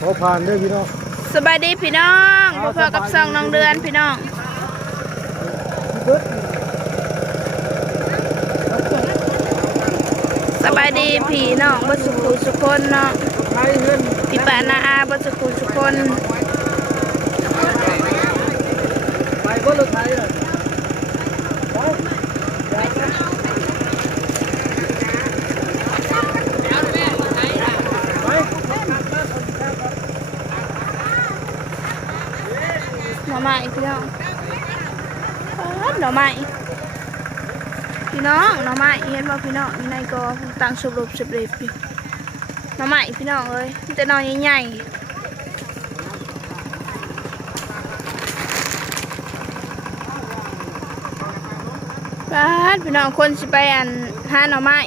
ขอผ่านด้วยพี่น้องสบายดีพี่น้องพ่อๆกับสองน้องเดือนพี่น้องสบายดีพี่น้องบ่สุขุสุคนเนาะพี่ป้านาอาบ่สุขุสุคนไปก็รถไทยอะไป หน่อไม้พี่น้องป๊าดหน่ อไม้พี่น้องหน่อไม้เห็นบ่พี่น้องอยู่ในกอตั้งสรุปสเปรย์พี่หน่อไม้พี่น้องเอ้ยมีแต่หน่อใหญ่ๆป๊าดพี่น้องคนสิไปอันหาหน่อไม้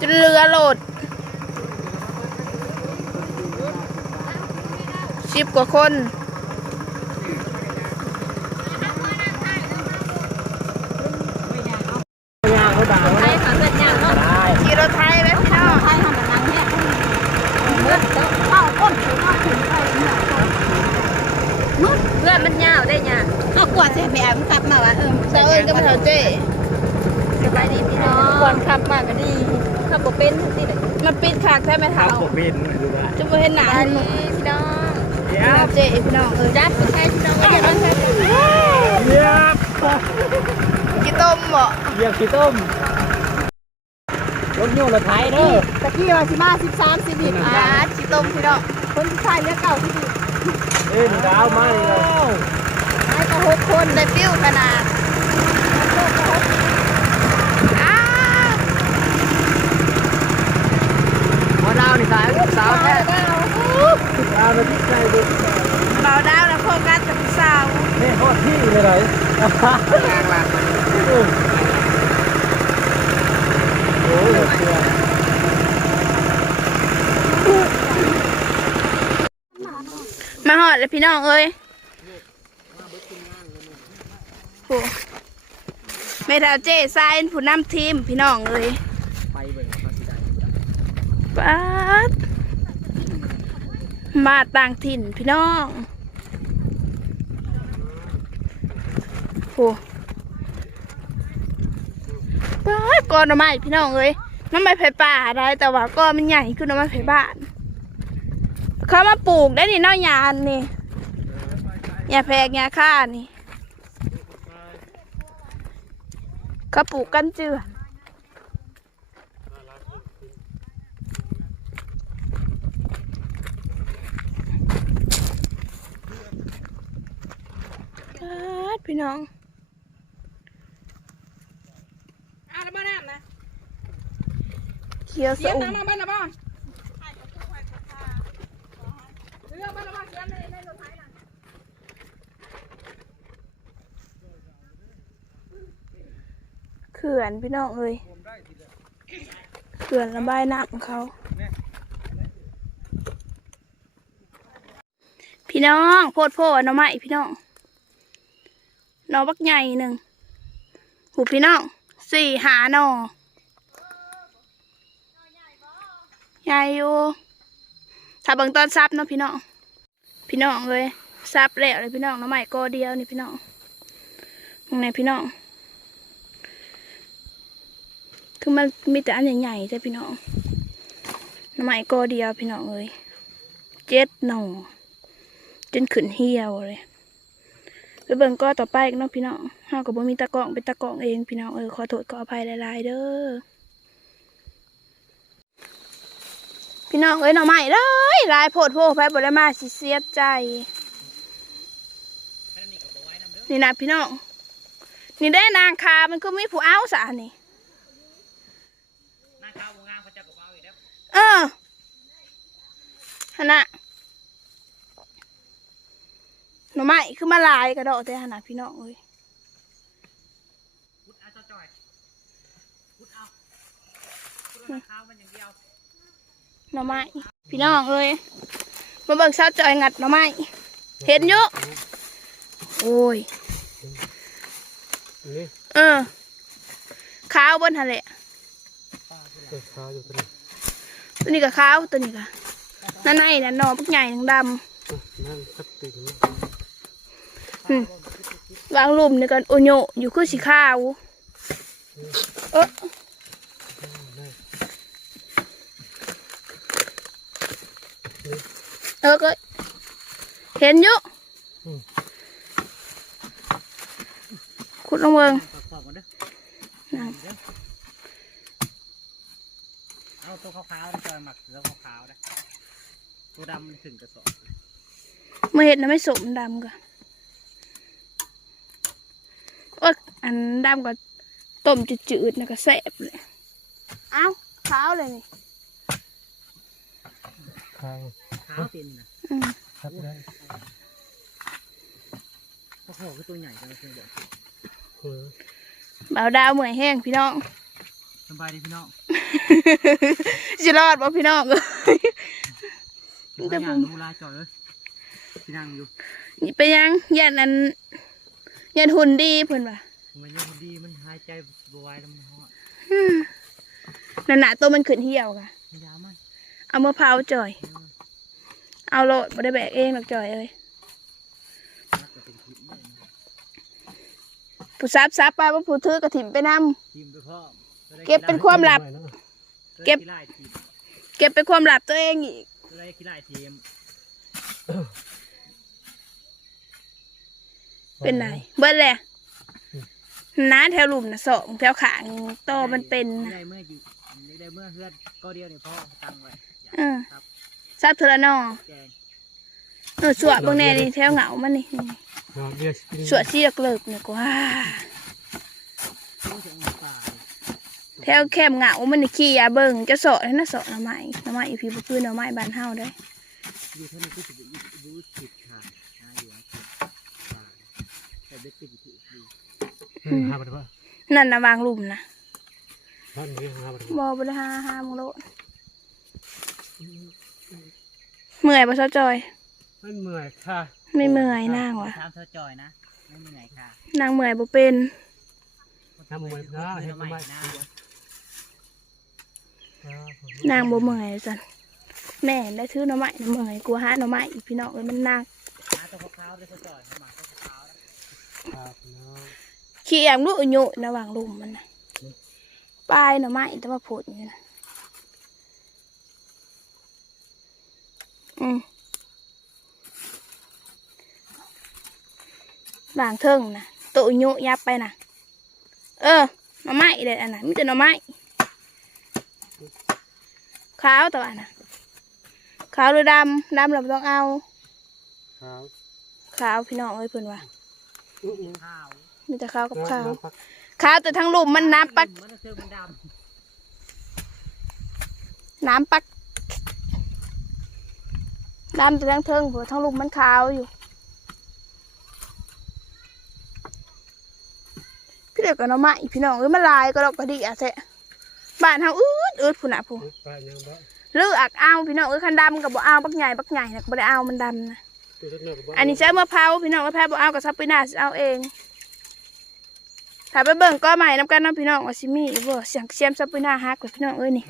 จนเรือโหลดสิบกว่าคน ยางเขาด่า ไทยค่ะเป็นอย่างเนาะ ได้ ขี่รถไทยไหมพี่น้อง ไทยทำแบบนั้นเนี่ยมืดเข้าก้นถึงเข้าถึงไปเนี่ยมืดเพื่อนมันยาวได้เนี่ยเอากวาดเสร็จไปอะมันกลับมาวะเออ เสาเอิญก็มาเถาเจ้ สบายดีพี่น้องกวนขับมาก็ดีขับบ่เป็นทั้งที่เลยมันปิดขากใช่ไหมเท้าผมเป็นดูได้จะไม่เห็นหนาสบายเห็นดีหมดพี่น้องเยี่ยเจ้พี่น้องเออจัดเป็นไทยพี่น้องก็อย่าร้องไห้เยี่ยมกี่ต้มบ่เยี่ยมขี้ต้มรถโยนรถไทยเด้อตะกี้ว่าสิมาสิบสามสิบบิดอ่ากี่ต้มพี่น้องคนที่ใช่เลือกเก่าที่บิดเอ็นดาวมาเลยไอ้ก็หกคนได้ปิ้วขนาดอ้าว พอดาวนี่สายสาวแท้ดาวมาที่ใจดูเบาดาวนะโฟกัสกับสาวนี่ฮอดที่เลยเลยยางหลังโอ้ยเชื่อมาหอดเลยพี่น้องเอ้ยโอ้เมทาเจ้ซายผู้นำทีมพี่น้องเอ้ยไปเบิ่ง ป๊าดมาต่างถิ่นพี่น้องโอ้ป๊าดกอนหน่อไม้พี่น้องเอ้ยน้ำไม้ไผ่ป่าได้แต่ว่าก็มันใหญ่ขึ้นน้ำไม้ไผ่บ้าน เขามาปลูกได้นี่น้อยยานนี่ยาแพกยาค่านี่ เขาปลูกกันเจือ ครับพี่น้องอะแล้วบ้านน้ำนะเขียวเสียสูงงน้ำมาบ้านนะบ้านเรือบ้านนะบ้านเสียงในในรถไถน่ะเขื่อนพี่น้องเอ้ยเขื่อนระบายน้ำของเขา พี่น้องโพดโพดหน่อไม้พี่น้อง นอบักใหญ่หนึ่งหูพี่น้องสี่หาหนอใหญ่อยู่ถ้าเบิ่งตอนซับเนาะพี่น้องพี่น้องเลยซับแล้วเลยพี่น้องน่อไม้กอเดียวนี่พี่น้องตรงไหนพี่น้องคือมันมีแต่อันใหญ่ๆใช่พี่น้องน้ำไม้กอเดียวพี่น้องเอ้ยเจ็ดหน่อจนขึ้นเหี่ยวเลย ไปเบิ่งก็ต่อไปอีกเนาะพี่น้องเฮาก็บ่มีตะกร้องเป็นตะกร้องเองพี่น้องเออขอโทษขออภัยหลายๆเด้อพี่น้องเอ้ยหน่อไม้เลยหลายโพดโพไปบ่ได้มาสิเสียใจนี่นะพี่น้องนี่ได้นางคา มันก็มีผู้เอาสานี่เออฮะนะ หน่อไม้คือมาลายกระโดดแต่ฮะนะพี่น้องเอ้ยหน่อไม้พี่น้องเอ้ยมาเบิ่งสาวจอยงัดหน่อไม้เห็นอยู่โอ้ยนี่เออขาวบนทะเลเด็กขาอยู่ตรงนี้ตัวนี้ก็ขาวตัวนี้ก็นั่นไอ้น่ะหนอพวกใหญ่ทั้งดนั่งสักติงำอืม วางลุ่มนี่กันโอโยอยู่คือสีขาวเออเออก็เห็นอยู่ขุดลงเบิงขอบกันเด้อน่ะเอาตัวขาวๆนะจอยหมักเสือขาวๆนะตัวดำมันถึงกระสอบเมื่อเห็นนะไม่สมดำก็โอ้ยอันดำก็ต้มจืดๆนะก็แซ่บเลยเอ้าขาวเลยนี่ขาวขาวตินนะอืมครับได้โอ้โหคือตัวใหญ่จังเลยเดี๋ยวบ่าวดาวเหมื่อยแห้งพี่น้อง สบายดีพี่น้องจะรอดบ่พี่น้องเดี๋ยวพยายามดูลาจอยเลยที่นั่งอยู่นี่ไปยังยันอันยันหุ่นดีเพิ่นว่ะ มันยังดีมันหายใจบวายแล้วมันเหาะนั่นน่ะตัวมันขึ้นเหี่ยวกะพยายามมันเอามะพร้าวจ่อย เอาโลดบ่ได้แบกเองหรอกจ่อยเอ้ยรักจะเป็นคลิปเลยนะผู้ซับซับไปว่าผู้ถือกระถิ่มไปนำทีมไปพ่อเก็บเป็นความลับ เก็บกีฬาทีมเก็บเป็นความลับตัวเองอีกอะไรกีฬาทีมเป็นไรเบิ้ลแหละ น้าแถวหลุมนะสองแถวขางโตมันเป็นไม่นะได้เมื่ออยู่ไม่ได้เมื่อเพื่อนก็เดียวเนี่ยพ่อตั้งไว้อย่าเออครับซับเทอละนอแกงเออสวดเบางแน่นี่แถวเหงามันนี่นี่สวดซี่เลิกๆเนี่ยกว่าต้องจะเอาป่าแถวแคมเหงามันนี่ขี้ยาเบิ่งจะสอดให้น่ะสอดหน่อไม้หน่อไม้อีพีบ่คือหน่อไม้บ้านเฮาได้ออยู่เท่านี้ก็จะรู้สึกค่ะนะอยู่นะคือป่าแต่เด็กติดอยู่ที่ อืม ห้าบาทป่ะนั่นน่ะวางหลุมนะบ้านนี้ห้าบาทบ่บ่ได้หาหามึงโลดเมื่อยบ่ซะจอยไม่เมื่อยค่ะ ไม่เมื่อยนางวะถามเธอจอยนะ ไม่มีไหนค่ะนางเมื่อยบ่เป็นทำเหมือนนะเห็นใหม่ไหมนะนางบ่เมื่อยจันแม่ได้ถือหน่อไม้น่ะเมื่อยกลัวหาหน่อไม้อีกพี่น้องเอ้ยมันหนัก หาตัวขาวๆเลยเธอจอยเข้ามาตัวขาวๆครับเนาะ ขี้แอมลูกอุโยนะวางลุมมันนะปลายหน่อไม้แต่ว่าผลอยู่นะอืมบางเทิงนะตัวอุโยยับไปนะเออหน่อไม้เด็ดอันน่ะมีแต่หน่อไม้ขาวตัวอันน่ะขาวหรือดำดำเราบ่ต้องเอาครับขาวพี่น้องเอ้ยเพิ่นว่าข้าว มีแต่ขาวกับขาวน้ำพักขาวแต่ทั้งลุมมันน้ำปักมันเสื้อมันดน้ำปักน้ำจะทั้งเทิงผัวทั้งลุมมันขาวอยู่ พี่เด็กกับน้องไม้พี่น้องเอ้ยมันลายก็ดอกกระดิอะแทะบ้านเฮาอืดอืดผู้น่ะผู้ไปยังบ้าเลืออักเอาพี่น้องเอ้ยคันดำกับบ่เอาบักใหญ่บักใหญ่นะบ่ได้เอามันดำนะตัวเล็กๆบ้าอันนี้ใช้มะพร้าวพี่น้องมะพร้าวบ่เอากับซับไปหน้าสิเอาเอง ถ้าไปเบิ่งก็ใหม่น้ำกันเน้ำพี่น้องว่าสิมีบ่เสียงเสียมซับไปหน้าฮักเลยพี่น้องเอ้ยนี่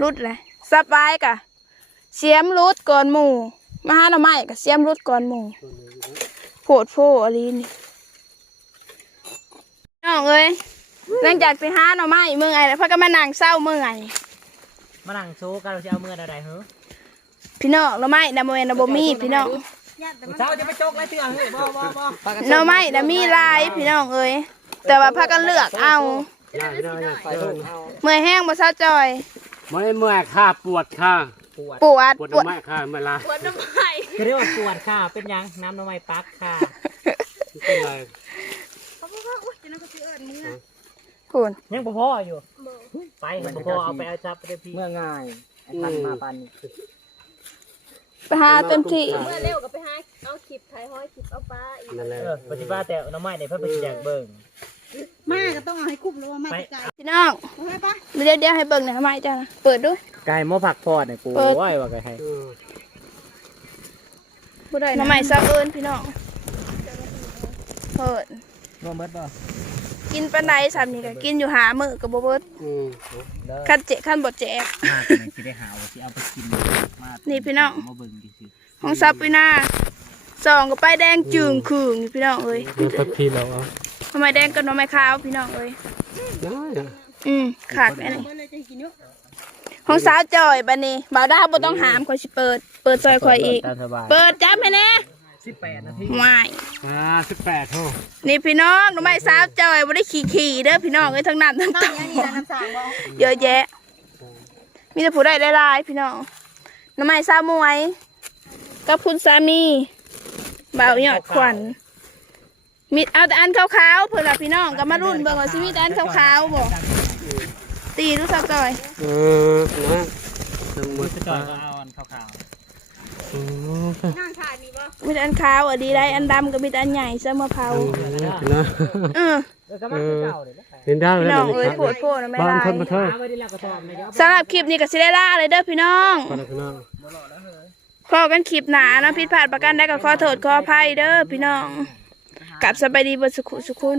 รุดเลยซับไว้กะเสียมรุดก่อนหมู่มาหาหน่อไม้กะเสียมรุดก่อนหมู่ตัวนี้นะโผดโพอะไรนี่น้องเอ้ยหลังจากไปหาหน่อไม้เมื่อยแล้วพาก็มานั่งเศร้าเมื่อยำมานั่งโซกันเราจะเอาเมื่อใดๆเหรอพี่น้องหน่อไม้ดำเวนดำบ่มีพี่น้องเช้าจะไปจกไรเตือนเฮ้ยบ่บ่บ่หน่อไม้ดำมีหลายพี่น้องเอ้ย แต่ว่าพากันเลือกเอาอย่าไม่ได้อย่าเดินเมื่อยแห้งบ่เศร้าจอย ไม่เมื่อยค่ะปวดค่ะปวดปวดปวดปวดน้ำไม้ค่ะเมื่อไรก็เรียกว่าปวดค่ะ เป็นยังน้ำน้ำไม้ปักค่ะเป็นไรคุณยังบ่พ่ออยู่ ไปบ่พ่อเอาไปเอาจับไปได้พี่เมื่อง่ายไอ้ปันมาปันนี่ไปหาเต็มที่เมื่อเร็วก็ไปหาเอาคลิปถ่ายห้อยคลิปเอาปลาอีกนั่นแหละเออปฏิบัติแต่น้ำไม้เนี่ยเพื่อไปแจกเบิ่ง มาก็ต้องเอาให้คุ้มแล้วว่ามาไปไกลพี่น้องๆไปปะเดี๋ยวเดี๋ยวให้เบิ่งหน่อยทำไมจ้านะเปิดดู ไก่หม้อผักพอดเนี่ยกูเปิดว่าว่าไก่ให้เออบ่ได้หน่อไม้ซาเอิญพี่น้องเปิด รวมเบิดบ่กินปานใดสามนี่ก็กินอยู่หามื้อก็บ่เบิดอืมคันเจคันบ่แจก มากเลยสิได้หาว่าสิเอาไปกินมานี่พี่น้อง มาเบิ่งดิสิของซับไปหน้าสองก็ไปแดงจึงคืงนี่พี่น้องเอ้ย เดี๋ยวพักพี่เราเอาทำไมแดงกับหน้ำไม้ขาวพี่น้องเอ้ยได้อะอืมขาดแม่นี่ของสาวจอยบัดนี้บ่าวดาวบ่ต้องหามข่อยสิเปิด เปิดซอยข่อยอีก ตามสบายเปิดจับให้แน่18นาทีไม่อ่าสิบแปดโทนี่พี่น้องหน้ำไม้สาวจอยบ่ได้ขี่ขี่ๆเด้อพี่น้องเอ้ยทั้งนั้นทั้งตน้ำยังนี่นะน้ำสางบ่เยอะแยะ มีแต่ผู้ได้หลายๆพี่น้องหน้ำไม้สาวมวยกับคุณสามีบ่าวยอดขวัญ มีเอาแต่อันขาวๆเพื่อนล่ะพี่น้องก็มารุ่นเบิ่งว่าสิมีแต่อันขาวๆบ่ตีดูสาวจอยเออนะจังหวัดจะจอปาดก็เอาอันขาวอืมนั่งถ่ายมีบ่มีแต่อันขาวอะดีได้อันดำก็มีแต่อันใหญ่เสมอเผานะเออๆแล้วก็มาคือเก่าเลยนะเห็นได้พี่แล้น้วองเอ้ยครับโผดโผดนะไม่บ้านได้คนมาเถอะหาไว้ที่แล้วก็ตอมนะครับสำหรับคลิปนี้ก็สิได้ล่าเลยเด้อพี่น้องไปแล้วพี่น้องขอกันคลิปหนานะผิดพลาดประกันได้ก็ขอโทษขออภัยเด้อพี่น้อง กลับสบายดีบนสุขุสุขุน